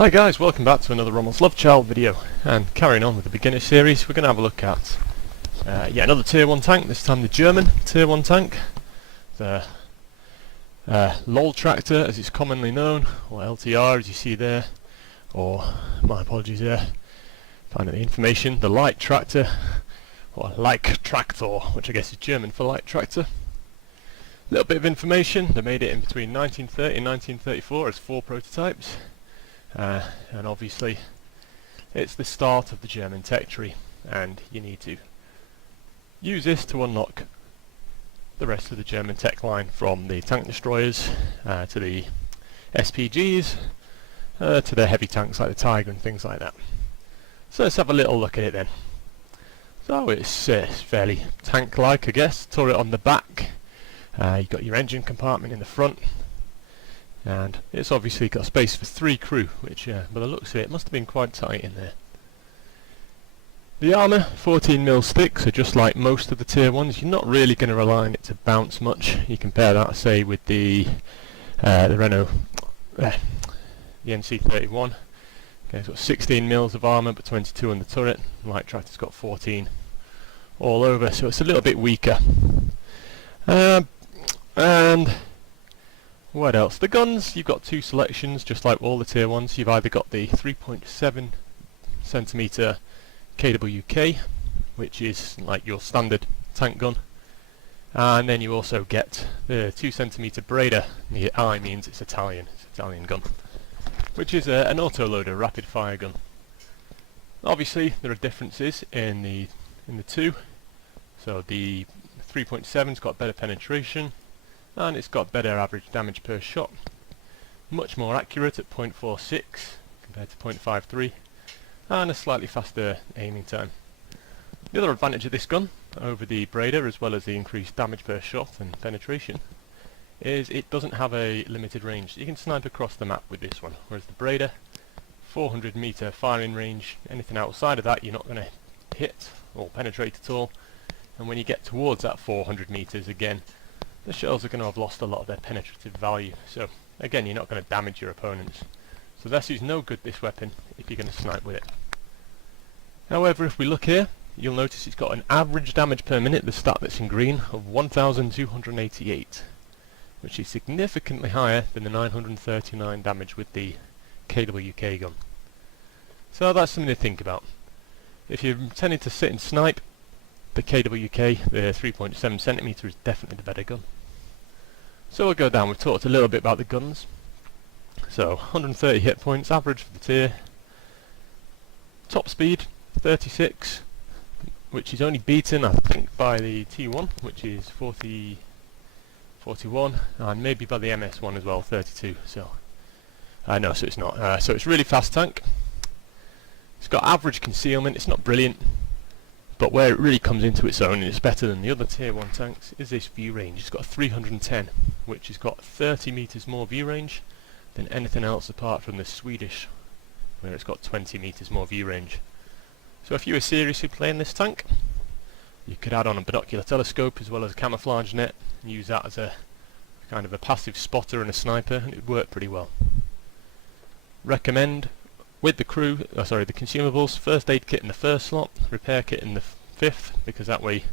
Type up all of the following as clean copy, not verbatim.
Hi guys, welcome back to another Rommel's Love Child video, and carrying on with the beginner series, we're going to have a look at another Tier 1 tank, this time the German Tier 1 tank, the Leichtraktor as it's commonly known, or L.Tr as you see there, or, my apologies there, finding the information, the Leichtraktor, or Leichtraktor, which I guess is German for Leichtraktor. A little bit of information, they made it in between 1930 and 1934 as 4 prototypes. And obviously it's the start of the German tech tree, and you need to use this to unlock the rest of the German tech line, from the tank destroyers to the SPGs to the heavy tanks like the Tiger and things like that. So let's have a little look at it then. So it's fairly tank-like, I guess. Turret on the back, you've got your engine compartment in the front, and it's obviously got space for 3 crew, which by the looks of it must have been quite tight in there. The armour, 14mm thick, so just like most of the Tier 1s, you're not really going to rely on it to bounce much. You compare that, say, with the Renault, the NC31. Okay, it's got 16mm of armour but 22 on the turret. Leichtraktor's got 14 all over, so it's a little bit weaker. And what else? The guns, you've got 2 selections, just like all the Tier 1s. You've either got the 3.7cm KWK, which is like your standard tank gun, and then you also get the 2cm Breda. The I means it's Italian gun, which is an autoloader rapid fire gun. Obviously there are differences in the two. So the 3.7's got better penetration, and it's got better average damage per shot, much more accurate at 0.46 compared to 0.53, and a slightly faster aiming time. The other advantage of this gun over the Breda, as well as the increased damage per shot and penetration, is it doesn't have a limited range. You can snipe across the map with this one, whereas the Breda, 400 meter firing range, anything outside of that you're not going to hit or penetrate at all, and when you get towards that 400 meters again, the shells are going to have lost a lot of their penetrative value, so again you're not going to damage your opponents. So this is no good, this weapon, if you're going to snipe with it. However, if we look here, you'll notice it's got an average damage per minute, the stat that's in green, of 1288, which is significantly higher than the 939 damage with the KWK gun. So that's something to think about. If you're intending to sit and snipe, the KWK, the 3.7cm, is definitely the better gun. So we'll go down. We've talked a little bit about the guns. So 130 hit points, average for the tier. Top speed 36, which is only beaten, I think, by the T1, which is 41, and maybe by the MS1 as well, 32. So no, so it's not. So it's a really fast tank. It's got average concealment. It's not brilliant, but where it really comes into its own, and it's better than the other Tier 1 tanks, is this view range. It's got 310, which has got 30 meters more view range than anything else apart from the Swedish, where it's got 20 meters more view range. So if you were seriously playing this tank, you could add on a binocular telescope as well as a camouflage net, and use that as a kind of a passive spotter and a sniper, and it would work pretty well. Recommend, with the crew, the consumables, first aid kit in the first slot, repair kit in the 5th, because that way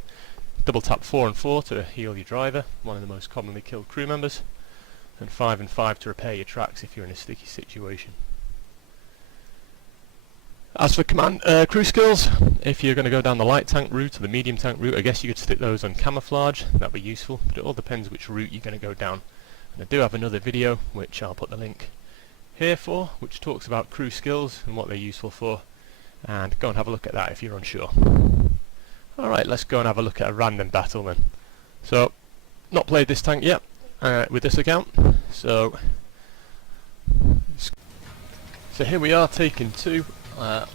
double tap 4 and 4 to heal your driver, one of the most commonly killed crew members, and 5 and 5 to repair your tracks if you're in a sticky situation. As for crew skills, if you're going to go down the light tank route or the medium tank route, I guess you could stick those on camouflage. That'd be useful, but it all depends which route you're going to go down. And I do have another video, which I'll put the link here for, which talks about crew skills and what they're useful for, and go and have a look at that if you're unsure. Alright, let's go and have a look at a random battle then. So, not played this tank yet with this account, so here we are, taking 2.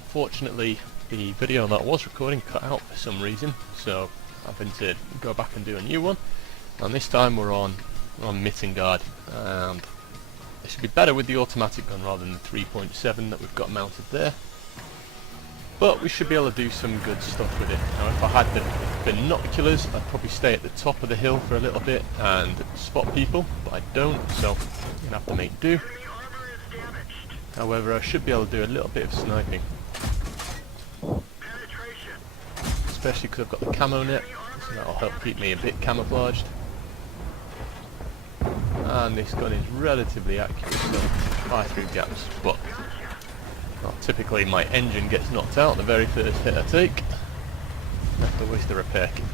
Fortunately the video that I was recording cut out for some reason, so I've been to go back and do a new one, and this time we're on Mittengard, and it should be better with the automatic gun rather than the 3.7 that we've got mounted there, but we should be able to do some good stuff with it. Now if I had the binoculars, I'd probably stay at the top of the hill for a little bit and spot people, but I don't, so I'm going to have to make do. However, I should be able to do a little bit of sniping. Especially because I've got the camo net, so that'll help keep me a bit camouflaged. And this gun is relatively accurate, so fire through gaps, but well, typically my engine gets knocked out the very first hit I take. I have to waste the repair kit.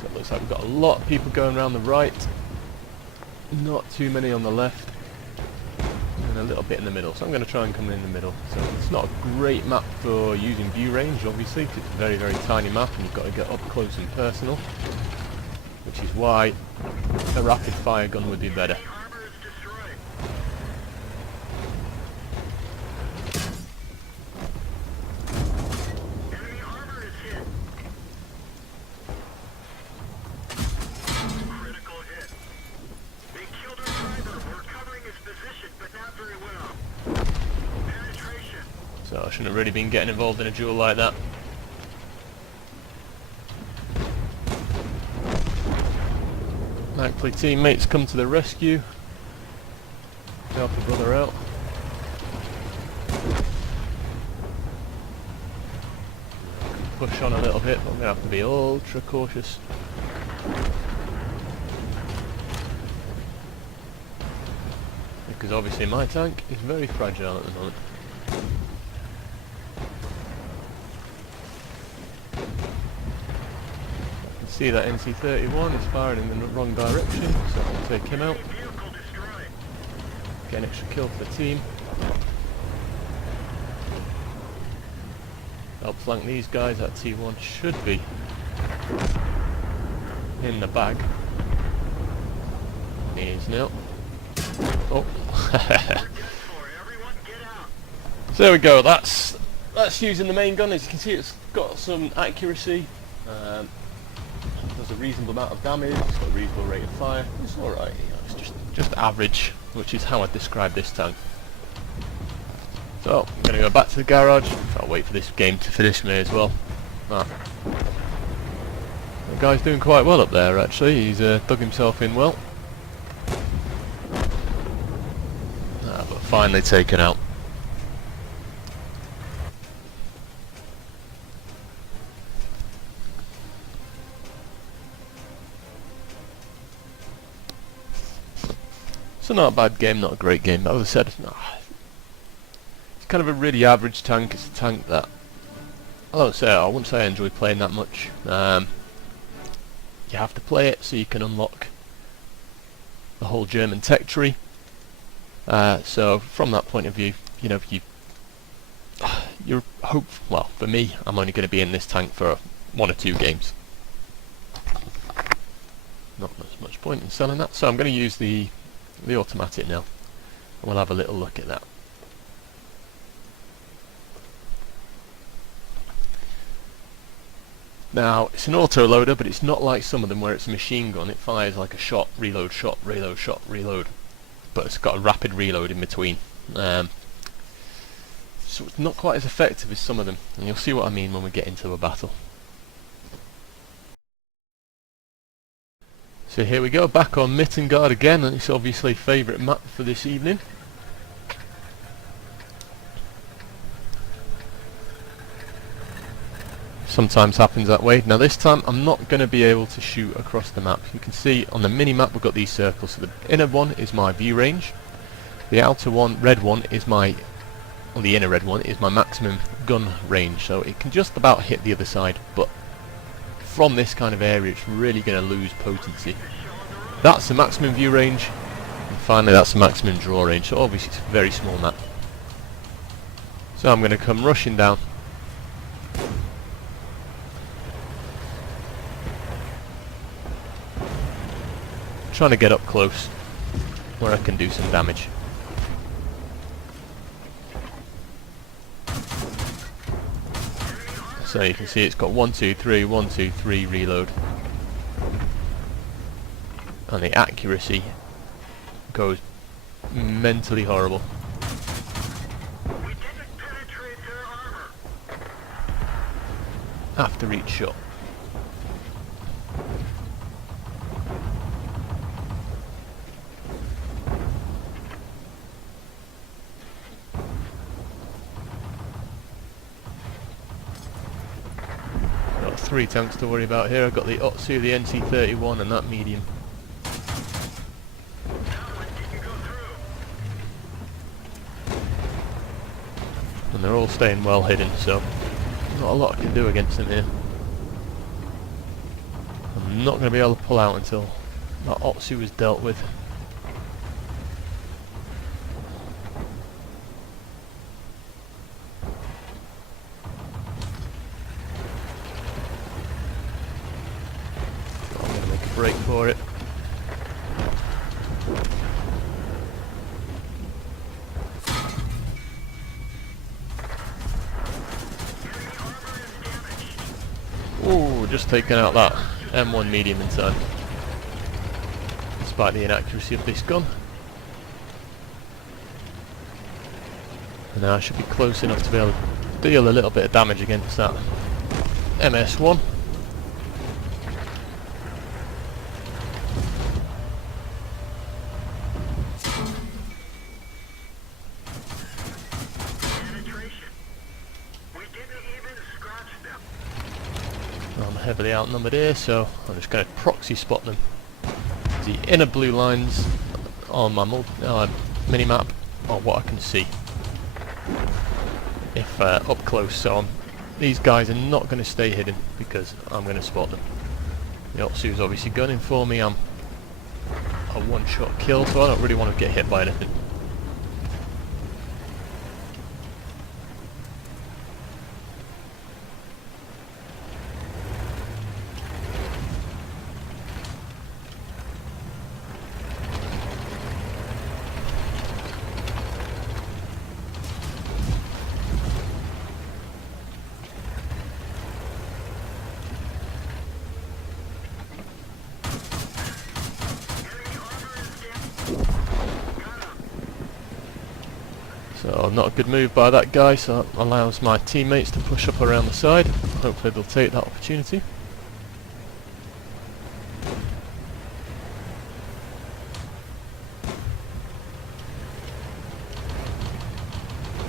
So it looks like we've got a lot of people going around the right, not too many on the left, and a little bit in the middle, so I'm going to try and come in the middle. So it's not a great map for using view range, obviously, because it's a very, very tiny map and you've got to get up close and personal, which is why a rapid fire gun would be better. So I shouldn't have really been getting involved in a duel like that. Thankfully teammates come to the rescue, help a brother out. Push on a little bit, but I'm going to have to be ultra cautious. Because obviously my tank is very fragile at the moment. See that NC-31 is firing in the wrong direction, so I'll take him out. Get an extra kill for the team. Help flank these guys. That T1 should be in the bag. He is now. Oh. So there we go. That's using the main gun. As you can see, it's got some accuracy. Does a reasonable amount of damage, it's got a reasonable rate of fire, it's alright, you know, it's just average, which is how I describe this tank. So, I'm going to go back to the garage, I'll wait for this game to finish me as well. The guy's doing quite well up there actually, he's dug himself in well. But finally taken out. So not a bad game, not a great game, but as I said, it's kind of a really average tank. It's a tank that I wouldn't say I enjoy playing that much. You have to play it so you can unlock the whole German tech tree. So from that point of view, you know, well, for me, I'm only going to be in this tank for 1 or 2 games. Not much point in selling that, so I'm going to use the automatic now, and we'll have a little look at that. Now it's an auto loader, but it's not like some of them where it's a machine gun. It fires like a shot, reload, shot, reload, shot, reload, but it's got a rapid reload in between, so it's not quite as effective as some of them, and you'll see what I mean when we get into a battle. So here we go, back on Mittengard again, and it's obviously favourite map for this evening. Sometimes happens that way. Now this time I'm not going to be able to shoot across the map. You can see on the mini-map we've got these circles. So the inner one is my view range. The outer one, red one, is my, or the inner red one, is my maximum gun range. So it can just about hit the other side, but from this kind of area it's really going to lose potency. That's the maximum view range, and finally that's the maximum draw range, so obviously it's a very small map. So I'm going to come rushing down. Trying to get up close where I can do some damage. So you can see it's got 1, 2, 3, 1, 2, 3 reload. And the accuracy goes mentally horrible. After each shot. three tanks to worry about here. I've got the Otsu, the NC-31 and that medium. And they're all staying well hidden, so not a lot I can do against them here. I'm not going to be able to pull out until that Otsu is dealt with. I'm going to make a break for it. Ooh, just taking out that M1 medium in time, despite the inaccuracy of this gun. And now I should be close enough to be able to deal a little bit of damage against that MS1. I'm heavily outnumbered here, so I'm just going to proxy spot them. The inner blue lines on my mini-map are what I can see if up close, so these guys are not going to stay hidden because I'm going to spot them. The Otsu's obviously gunning for me. I'm a one-shot kill, so I don't really want to get hit by anything. So not a good move by that guy, so that allows my teammates to push up around the side. Hopefully they'll take that opportunity.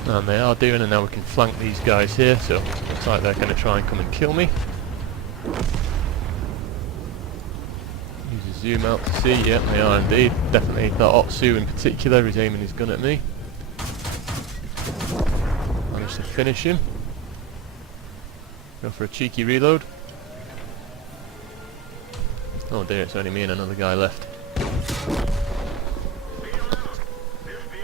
And they are doing, and now we can flank these guys here, so looks like they're going to try and come and kill me. Use a zoom out to see, yeah, they are indeed. Definitely that Otsu in particular is aiming his gun at me. Managed to finish him. Go for a cheeky reload. Oh dear, it's only me and another guy left.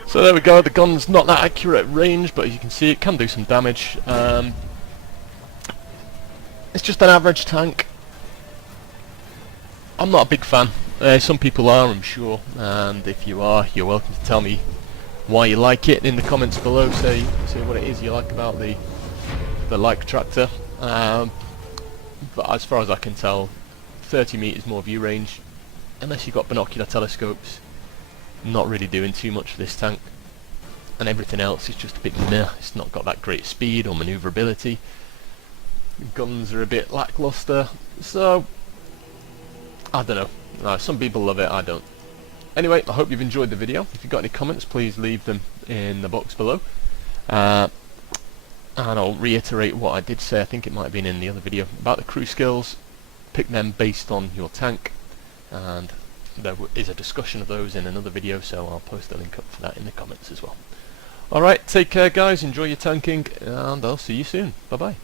So there we go, the gun's not that accurate at range, but as you can see it can do some damage. It's just an average tank. I'm not a big fan. Some people are, I'm sure, and if you are, you're welcome to tell me why you like it in the comments below. Say what it is you like about the Leichtraktor. But as far as I can tell, 30 meters more view range, unless you've got binocular telescopes, not really doing too much for this tank. And everything else is just a bit meh. It's not got that great speed or manoeuvrability. The guns are a bit lackluster, so I don't know. Some people love it, I don't. Anyway, I hope you've enjoyed the video. If you've got any comments, please leave them in the box below. And I'll reiterate what I did say, I think it might have been in the other video, about the crew skills. Pick them based on your tank, and there is a discussion of those in another video, so I'll post a link up for that in the comments as well. Alright, take care guys, enjoy your tanking, and I'll see you soon. Bye bye.